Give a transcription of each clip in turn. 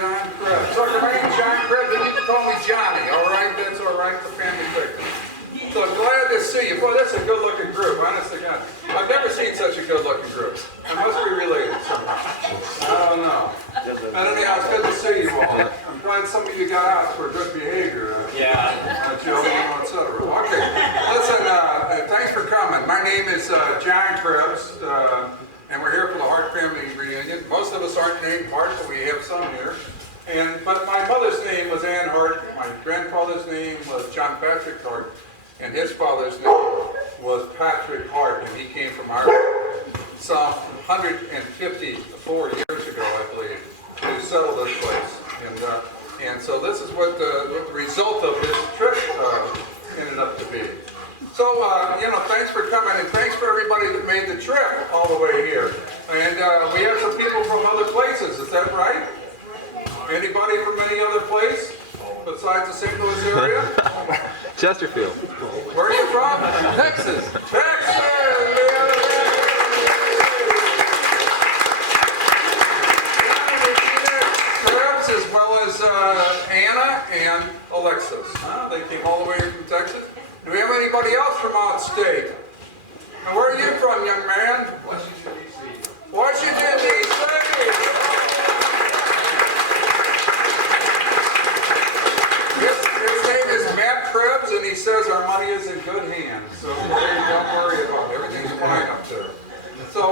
John Krebs. So my name's John Krebs, and you can call me Johnny, all right? That's all right, the family picture. So glad to see you. Boy, that's a good-looking group, honest to God. I've never seen such a good-looking group. I must be related somehow. I don't know. But anyhow, it's good to see you all. I'm glad some of you got out for good behavior. Children, etc. Okay, listen, thanks for coming. My name is John Krebs, and we're here for the Hart family reunion. Most of us aren't named Hart, but we have some here. But my mother's name was Ann Hart. My grandfather's name was John Patrick Hart. And his father's name was Patrick Hart, and he came from Ireland some 154 years ago, I believe, to settle this place. And so this is what the result of this trip ended up to be. So, thanks for coming, and thanks for everybody that made the trip all the way here. And we have some people from other places, is that right? Anybody from any other place besides the St. Louis area? Chesterfield. Where are you from? Texas. Texas! Krebs, as well as Anna and Alexis. They came all the way here from Texas. Do we have anybody else from out of state? Now, where are you from, young man? Washington, D.C. Washington, D.C. His name is Matt Krebs, and he says our money is in good hands. So don't worry about it. Everything's fine up there. So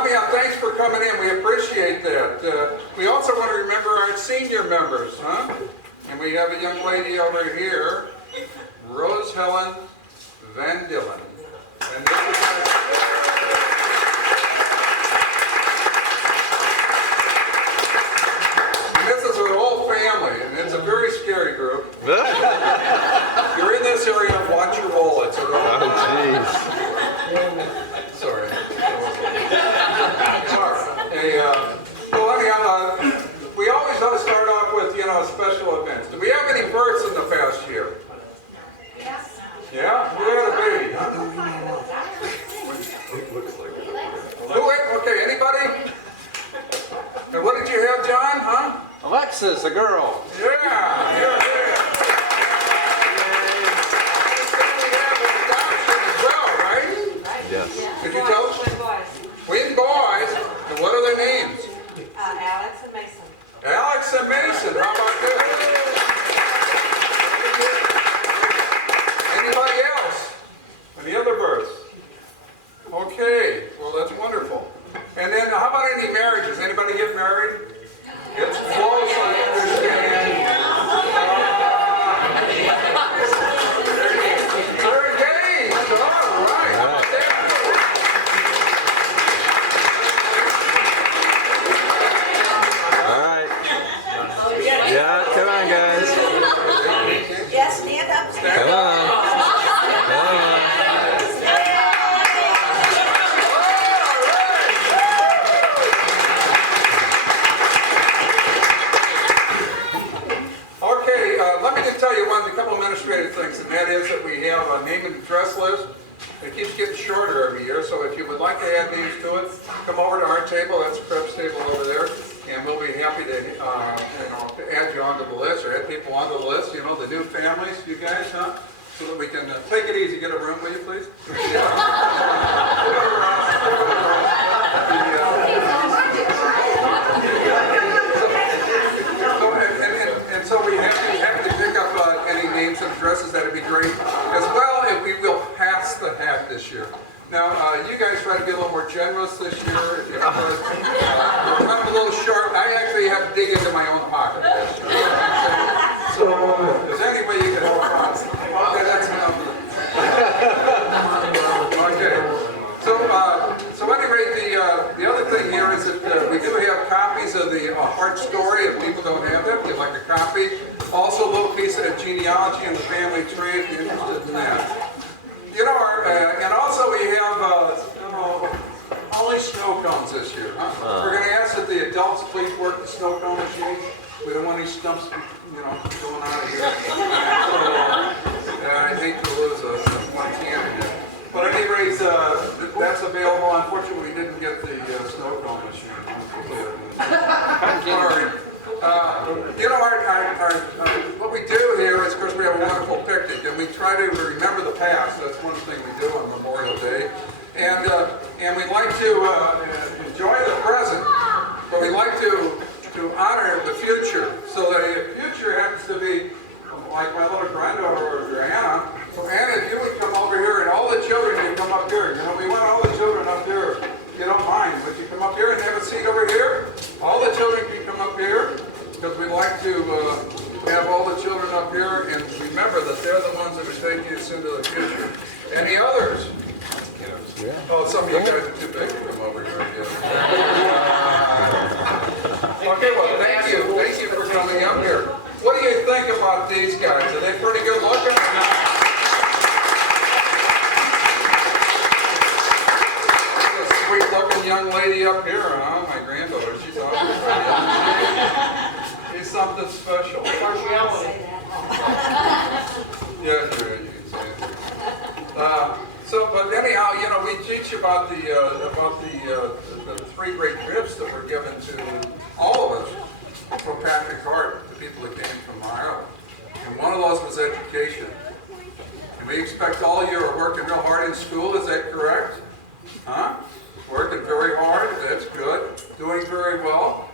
anyhow, thanks for coming in. We appreciate that. We also want to remember our senior members, huh? And we have a young lady over here, Rose Helen Van Dillen. And this is her whole family, and it's a very scary group. If you're in this area, watch your wallets. Oh, jeez. Sorry. Well, anyhow, we always start off with, special events. Do we have any births in the past year? Yes. Yeah? Who had a baby? Huh? Okay, anybody? And what did you have, John? Huh? Alexis, a girl. Yeah. Yes. Could you tell us? Twin boys. And what are their names? Alex and Mason. Alex and Mason. How about that? Anybody else? Any other births? Okay. Well, that's wonderful. And then how about any marriages? Anybody get married? It's close, I understand. Very engaged. All right. How about that? All right. Yeah, come on, guys. Yes, stand up. Come on. Come on. Administrative things, and that is that we have a name and address list. It keeps getting shorter every year, so if you would like to add names to it, come over to our table. That's the Krebs table over there, and we'll be happy to, to add you onto the list or add people onto the list. The new families, you guys, huh? So that we can take it easy. Get a room, will you, please? So we have to pick up any names and addresses. That'd be great. As well, and we will pass the hat this year. Now, you guys try to be a little more generous this year. If you we're running a little short. I actually have to dig into my own pocket this year. So, if there's any way you can help out, that's enough. Okay. So anyway, the other thing here is that we do have copies of the Hart story. If people don't have that, if you'd like a copy. Also, a little piece of genealogy in the family tree if you're interested in that. And also we have only snow cones this year. Huh? We're going to ask that the adults please work the snow cone machine. We don't want any stumps, going out of here. I hate to lose one candidate. But at any rate, that's available. Unfortunately, we didn't get the snow cone machine. Sorry. try to remember the past. That's one thing we do on Memorial Day. And we like to enjoy the present, but we like to honor the future. So the future happens to be like my little granddaughter, Anna. So Anna, if you would come over here, and all the children can come up here. You know, we want all the children up here. If you don't mind, would you come up here and have a seat over here? All the children can come up here, because we like to have all the children up here, and remember that they're the ones that are taking us into the future. Any others? Yeah. Oh, some of you guys are too big to come over here. Okay, well, thank you. Thank you for coming up here. What do you think about these guys? Are they pretty good looking? There's a sweet looking young lady up here, huh? My granddaughter, she's awesome. She's something special. Say that. Yeah, sure, you can say it. But anyhow, you know, we teach about the three great gifts that were given to all of us from Patrick Hart, the people that came from Ireland. And one of those was education. And we expect all of you are working real hard in school, is that correct? Huh? Working very hard, that's good. Doing very well.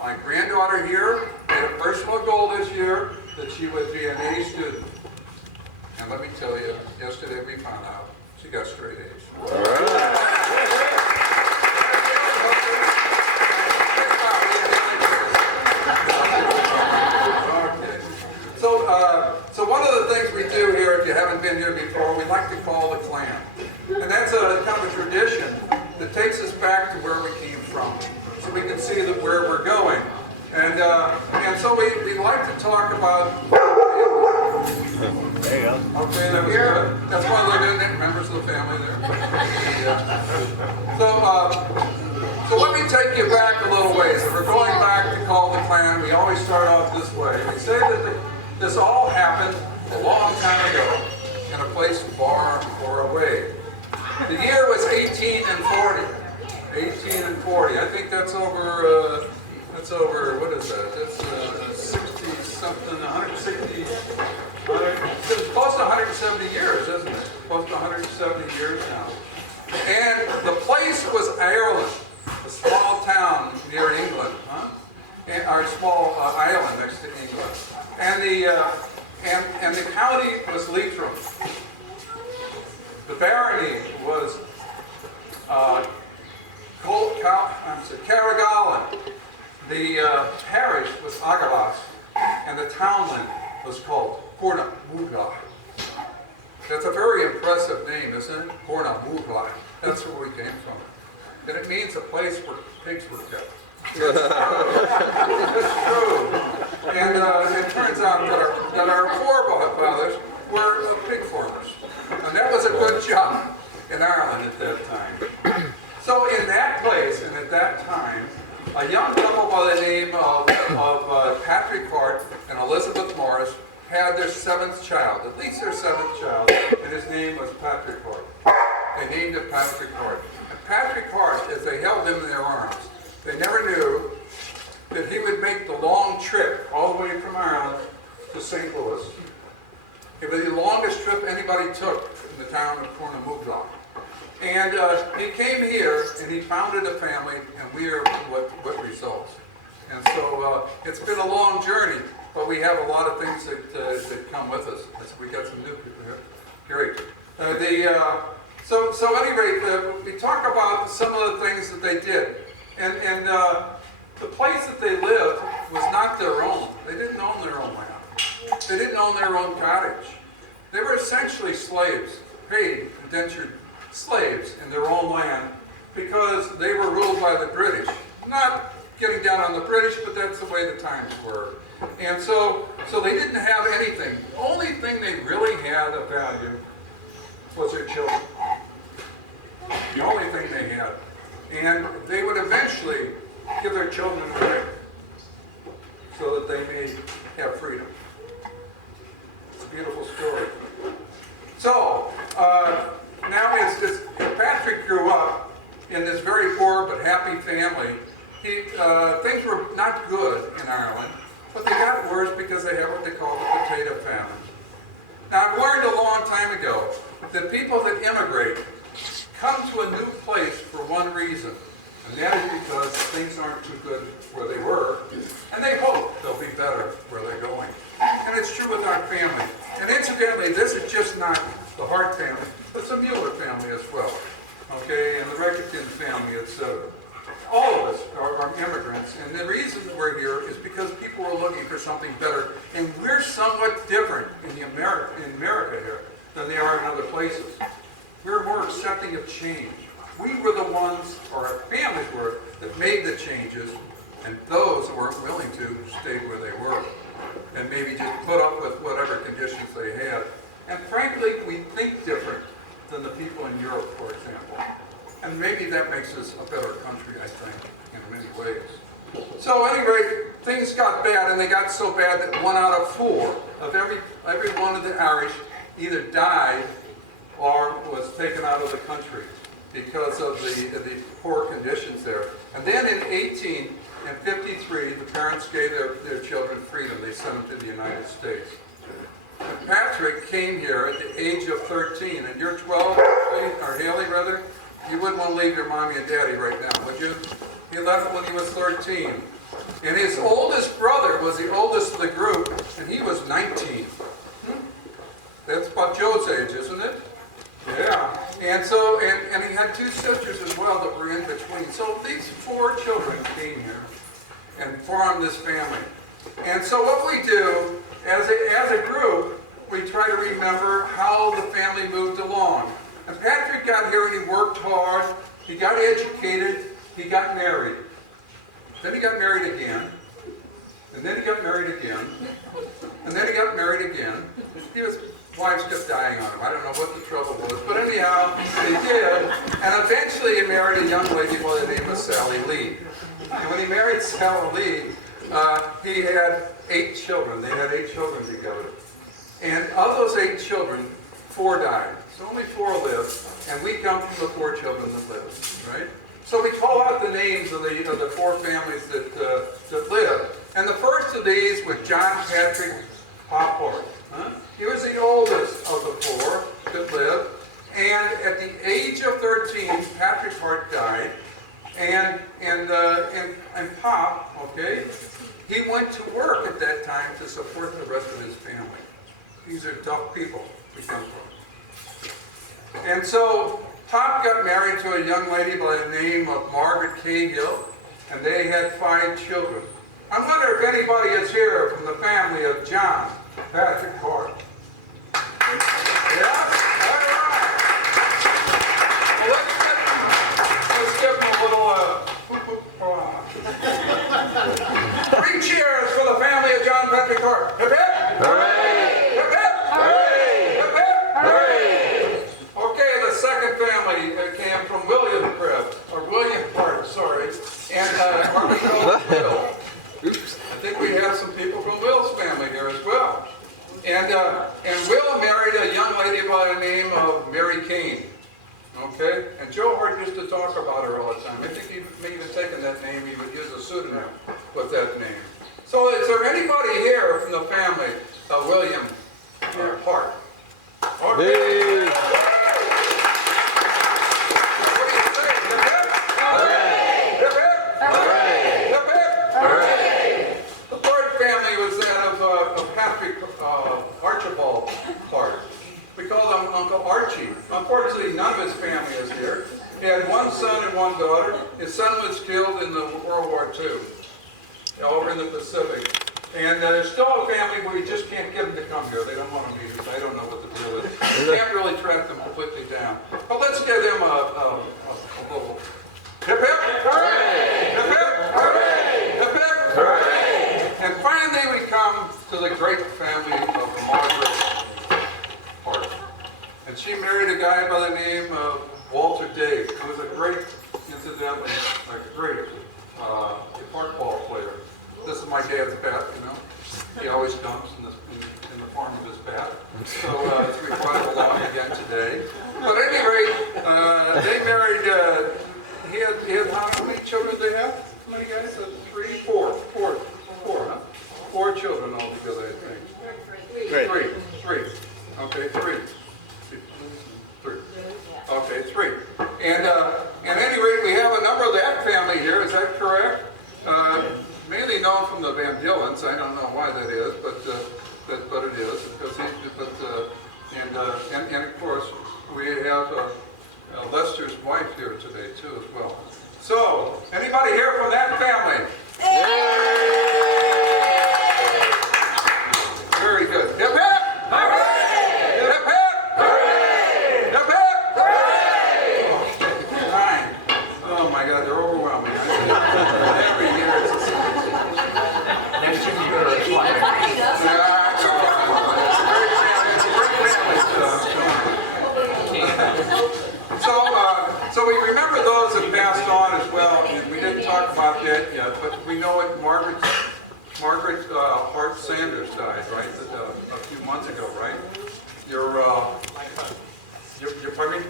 My granddaughter here made a personal goal this year that she would be an A student. And let me tell you, yesterday we found out she got straight A's. All right. Okay. So one of the things we do here, if you haven't been here before, we like to call the clan. And that's a kind of a tradition that takes us back to where we came from, so we can see that where we're going. And so we like to talk about. There you go. Okay, that was good. That's one of the members of the family there. So let me take you back a little ways. If we're going back to call the clan, we always start off this way. We say that this all happened a long time ago in a place far, far away. The year was 1840. 1840. I think that's over, what is that? That's 60 something, 160, it's close to 170 years, isn't it? Close to 170 years now. And the place was Ireland, a small town near England, huh? And our small island next to England. And the county was Leitrim. The barony was Carrigalan. The parish was Agalas, and the townland was called Pornamugla. That's a very impressive name, isn't it? Pornamugla. That's where we came from. And it means a place where pigs were kept. It's true. And it turns out that our forefathers were pig farmers. And that was a good job in Ireland at that time. So in that place and at that time, a young couple by the name of Patrick Hart and Elizabeth Morris had their seventh child, at least their seventh child, and his name was Patrick Hart. They named him Patrick Hart. And Patrick Hart, as they held him in their arms, they never knew that he would make the long trip all the way from Ireland to St. Louis. It was the longest trip anybody took in the town of Pornamugla. And he came here and he founded a family, and we are what results. And so it's been a long journey, but we have a lot of things that come with us. We got some new people here. Great. So at any rate, we talk about some of the things that they did. And the place that they lived was not their own. They didn't own their own land. They didn't own their own cottage. They were essentially slaves, paid, indentured slaves in their own land because they were ruled by the British. Not getting down on the British, but that's the way the times were. And so they didn't have anything. The only thing they really had of value was their children. The only thing they had. And they would eventually give their children away so that they may have freedom. It's a beautiful story. So, now as Patrick grew up in this very poor but happy family, things were not good in Ireland, but they got worse because they had what they call the potato famine. Now, I've learned a long time ago that people that immigrate come to a new place for one reason, and that is because things aren't too good where they were, and they hope they'll be better where they're going. And it's true with our family. And incidentally, this is just not the Hart family, it's a Mueller family as well, okay, and the Reckitt family, etc. All of us are immigrants, and the reason we're here is because people are looking for something better, and we're somewhat different in America here than they are in other places. We're more accepting of change. We were the ones, or our families were, that made the changes, and those who weren't willing to stayed where they were, and maybe just put up with whatever conditions they had. And frankly, we think different than the people in Europe, for example. And maybe that makes us a better country, I think, in many ways. So at any rate, things got bad, and they got so bad that 1 out of 4 of every one of the Irish either died or was taken out of the country because of the poor conditions there. And then in 1853, the parents gave their children freedom. They sent them to the United States. And Patrick came here at the age of 13, and you're 12, or Haley rather, you wouldn't want to leave your mommy and daddy right now, would you? He left when he was 13. And his oldest brother was the oldest of the group, and he was 19. That's about Joe's age, isn't it? Yeah. And so, and he had 2 sisters as well that were in between. So these 4 children came here and formed this family. And so what we do, as a group, we try to remember how the family moved along. And Patrick got here and he worked hard, he got educated, he got married. Then he got married again, and then he got married again, and then he got married again. His wives kept dying on him. I don't know what the trouble was, but anyhow, he did. And eventually he married a young lady by the name of Sally Lee. And when he married Sally Lee, he had 8 children. They had 8 children together. And of those 8 children, 4 died. So only 4 lived, and we come from the 4 children that lived, right? So we call out the names of the 4 families that lived. And the first of these was John Patrick Hart. He was the oldest of the 4 that lived. And at the age of 13, Patrick Hart died. And Pop, okay, he went to work at that time to support the rest of his family. These are tough people we come from. And so Pop got married to a young lady by the name of Margaret Cahill, and they had 5 children. I wonder if anybody is here from the family of John Patrick Hart. Yes? All right. Well, let's give them a little 3 cheers for the family of John Patrick Hart. Hip hip! Hooray! Hip hip! Hooray! Hip hip! Hooray! Okay, the second family came from William Hart, sorry, and Will. I think we have some people from Will's family here as well. And Will married a young lady by the name of Mary Kane. Okay? And Joe Hart used to talk about her all the time. I think he may have taken that name, he would use a pseudonym with that name. So is there anybody here from the family of William Hart? Okay. Hey. What do you say? Hip hip? Hooray! Hip hip? Hooray! Hip hip? Hooray! The third family was that of Patrick Archibald Hart. We called him Uncle Archie. Unfortunately, none of his family is here. He had 1 son and 1 daughter. His son was killed in the World War II, over in the Pacific. And there's still a family where you just can't get them to come here. They don't want to meet us. I don't know what the deal is. You can't really track them completely down. But let's give them a little hip hip. Hooray! Hip hip. Hooray! Hip hip. Hooray! And finally we come to the great family of Margaret Hart. And she married a guy by the name of Walter Day, who was a great, incidentally, a great park ball player. This is my dad's bat, you know. He always comes in the form of his bat. So we brought it along again today. But at any rate, they married, he had how many children did they have? How many guys? 3, 4, 4, huh? 4 children altogether, I think. Great. 3. Okay, three. Three. Okay, three. And at any rate, we have a number of that family here. Is that correct? Mainly known from the Van Dillens. I don't know why that is, but it is. Because and of course, we have Lester's wife here today too as well. So, anybody here from that family? Very good. Hip hip! Hooray! Hip hip! Hooray! Hip hip! Hooray! Okay, fine. Oh my God, they're overwhelming. Every year it's the same. Next year you better fly. So we remember those that passed on as well, and we didn't talk about that yet, but we know it. Margaret Hart Sanders died, right? A few months ago, right? Your pardon me?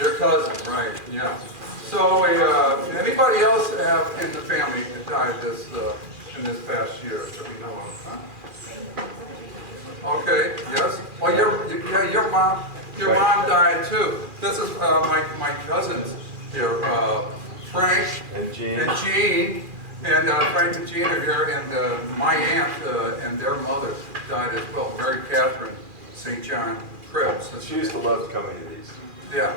Your cousin, right? Yeah. So anybody else have in the family that died in this past year that we know of? Huh? Okay. Yes. Oh, your mom died too. This is my cousins here, Frank And Jean. and Jean. And Frank and Jean are here, and my aunt and their mother died as well, Mary Catherine St. John Krebs. She used to love coming to these. Yeah.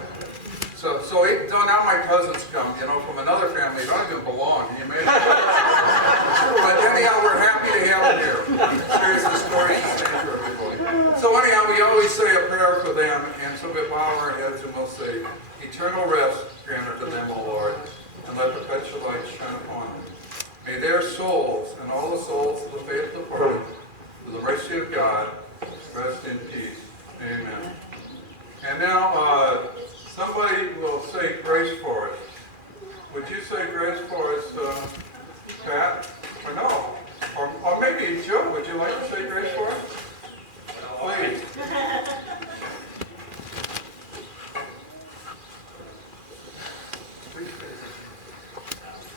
So now my cousins come, from another family. They don't even belong. Can you imagine? But anyhow, we're happy to have them here. Seriously, stories to say for everybody. So anyhow, we always say a prayer for them, and so we bow our heads and we'll say, eternal rest grant unto them, O Lord, and let perpetual light shine upon them. May their souls and all the souls of the faithful departed, with the mercy of God, rest in peace. Amen. And now, somebody will say grace for us. Would you say grace for us, Pat? Or no? Or maybe Joe, would you like to say grace for us? Please.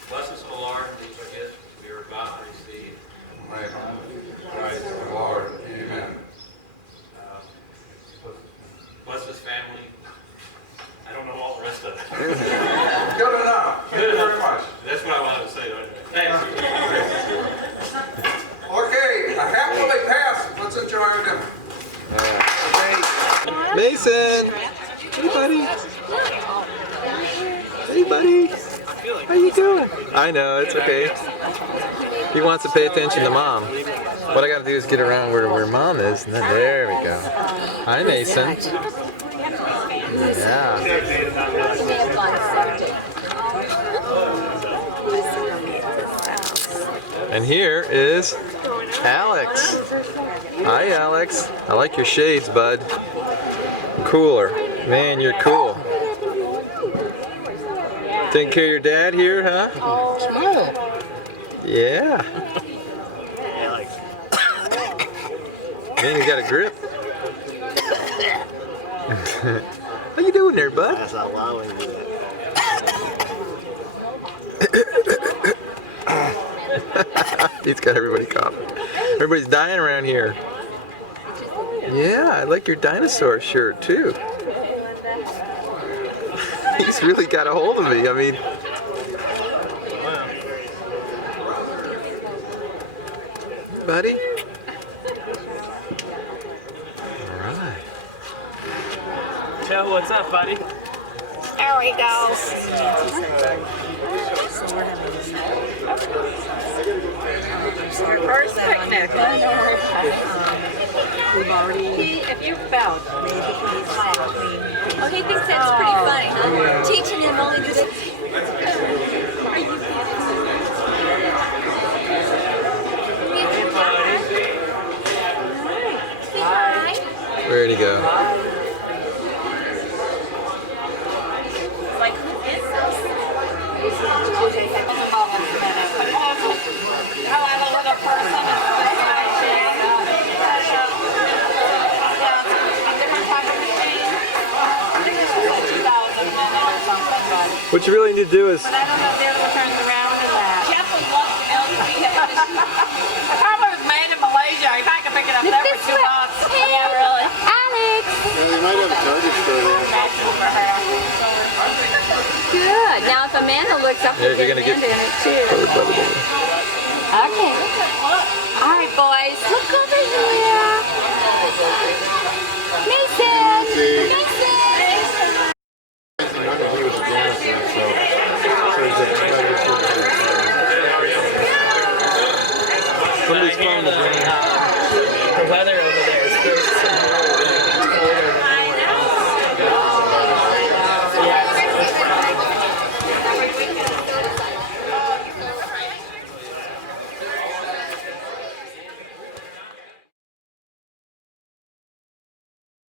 Bless us, O Lord, these are gifts we are about to receive. Right. Christ the Lord. Amen. Bless this family. I don't know all the rest of it. Good enough. Thank you very much. That's what I wanted to say. Thanks. Okay, a happily passed. Let's enjoy our dinner. Mason! Hey, buddy. Hey, buddy. How you doing? I know, it's okay. He wants to pay attention to mom. What I gotta do is get around where mom is, and then there we go. Hi, Mason. Yeah. And here is Alex. Hi, Alex. I like your shades, bud. Cooler. Man, you're cool. Taking care of your dad here, huh? Smile. Yeah. Man, you got a grip. How you doing there, bud? That's allowing you that. He's got everybody coughing. Everybody's dying around here. Yeah, I like your dinosaur shirt too. He's really got a hold of me. I mean, buddy. All right. Joe, what's up, buddy? There we go. Our first picnic. We've already. If you felt, maybe he's laughing. Oh, he thinks that's pretty funny, huh? Teaching him only this. Are you Hi. Where'd he go? Like, who is this? Oh, I'm a little person. What you really need to do is But I don't know if the other turns around or that. Jeff would love to know if we have I probably was made in Malaysia. I thought I could pick it up there for $2. Yeah, really. Amanda looks up, Yeah, with you're gonna get Amanda in it too. Okay. All right, boys, look over here. Mason. Mason. Somebody's calling the The weather over there is